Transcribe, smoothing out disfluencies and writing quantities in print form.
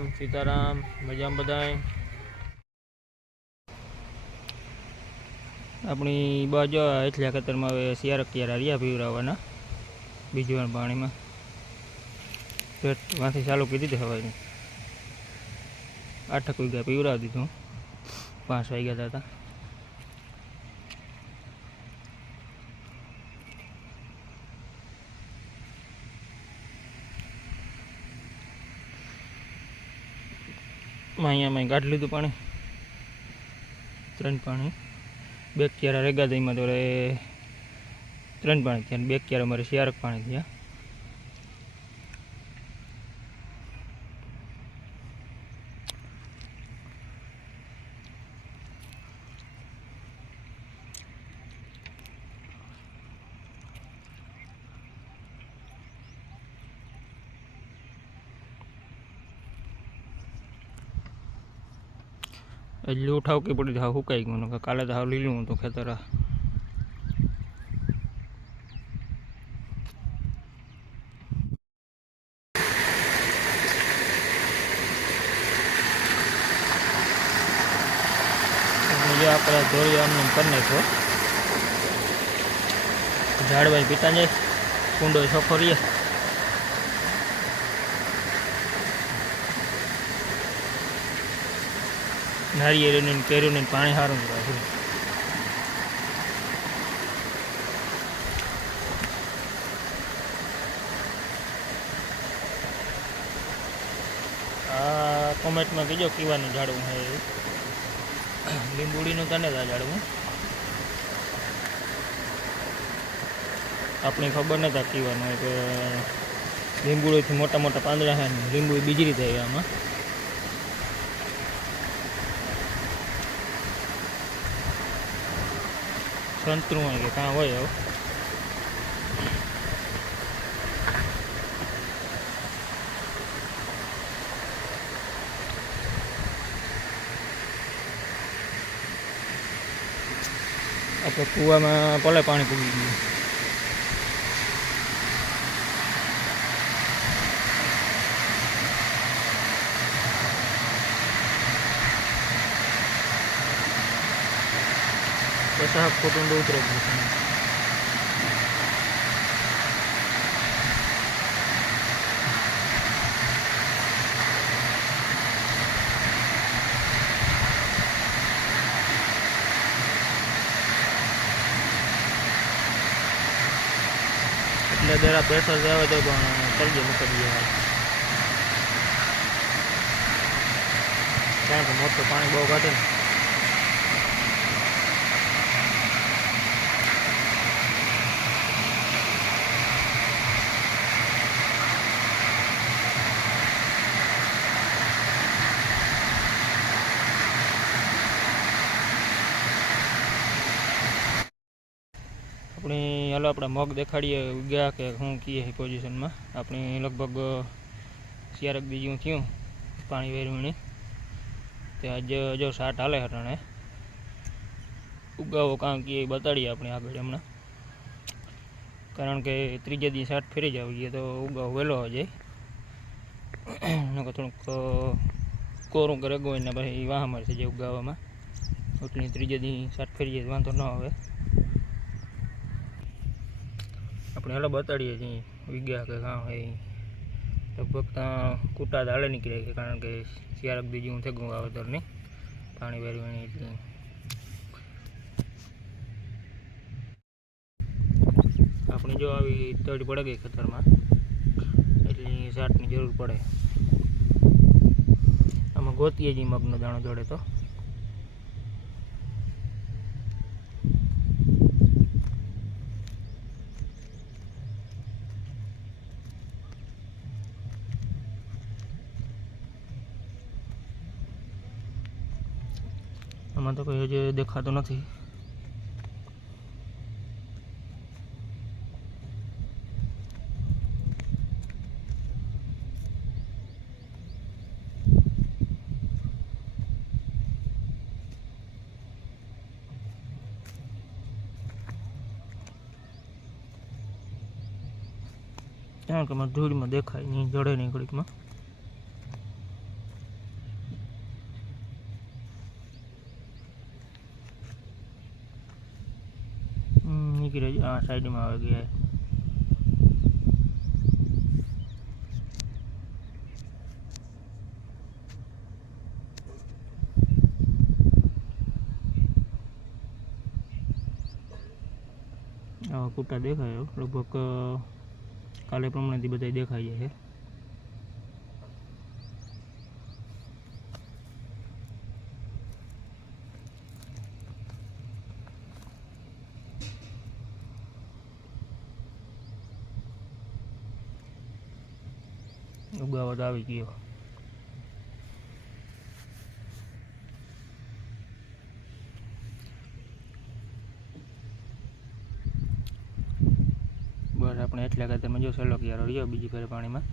રામ સીતારામ મજામાં બધાય। આપણી બાજુ એટલા ખેતરમાં હવે શિયાળક ક્યારે રહ્યા પીવરાવવાના બીજું પાણીમાં પેટમાંથી ચાલુ કરી દીધી હવાઈ 8 વીઘા પીવરાવી દીધું 5 વાગ્યા હતા। અહીંયા કાઢી લીધું પાણી 3 પાણી 2 ક્યારા રેગા દઈમાં તો 3 પાણી થયા 2 ક્યારા અમારે શિયાળક પાણી થયા। એટલે ઉઠાવ કે પડી હાવ સુકાઈ ગયું કાલે તો હાવ લીલું હતું ખેતર। આપણે ધોરી આમને કરી નાખ્યો ઝાડવાઈ પીતા જાય કુંડો ચોખ્ખો રહીએ। નારિયેળીને કેરીને પાણી સારું રાખે। આ કોમેન્ટમાં કીજો કીવાનું ઝાડવું છે લીંબુડીનું તને જ ઝાડવું આપણી ખબર નતા કીવાનું હોય કે લીંબુડીથી મોટા મોટા પાંદડા છે લીંબુડી બીજી રીતે આવી આમાં સંતરું હોય કે કાં હોય હવે આપણે કૂવામાં પલે પાણી પૂરી ગયું સાફ કુટુંબ ઉતરે એટલે જરા પ્રેશર આવે તો પણ કરજે મૂકી દઈએ કારણ કે મોટું પાણી બહુ કાઢે ને अपनी हलो अपना मग देखाड़िए गया कि हूँ किए है पोजिशन में अपनी लगभग शियारक बीजू थी पानी वेरवीनी तो आज जो साट हाले हटाने उगावो काम किए बताड़िए अपने आगे हमने कारण के तीजे दी साट फेरी जाए तो उगाव वेलो हो जाए थोड़ा कोरू करे गो भाई वहाँ मारे से उगावा में उतनी तीजे दी साट फेरी जाए वाँधो न आवे अपने हलो बताड़िए जी विज्ञा के गाँव है लगभग कूटा दाले निकले के कारण के शियारक बीजू थे गूँ वावेतर नहीं पानी वेरवीनी એટલે अपनी जो આવી તડ પડે ગઈ ખેતરમાં એટલી સાટની જરૂર પડે આમાં ગોતીએ જી મગનો દાણો જોડે તો आम तो कोई हजे देखातो नहीं क्या धूल में देखाय नहीं जड़े नहीं घड़ीक में નીકળે આ સાઈડમાં આવી ગયા. આવા કૂટા દેખાય લગભગ કાલે પ્રમાણેથી બધા દેખાઈ જાય છે. ઉગાવત આવી ગયો. બસ આપણે એટલા ખાતરમાં જો સલક યાર રહ્યો બીજી ફેર પાણીમાં.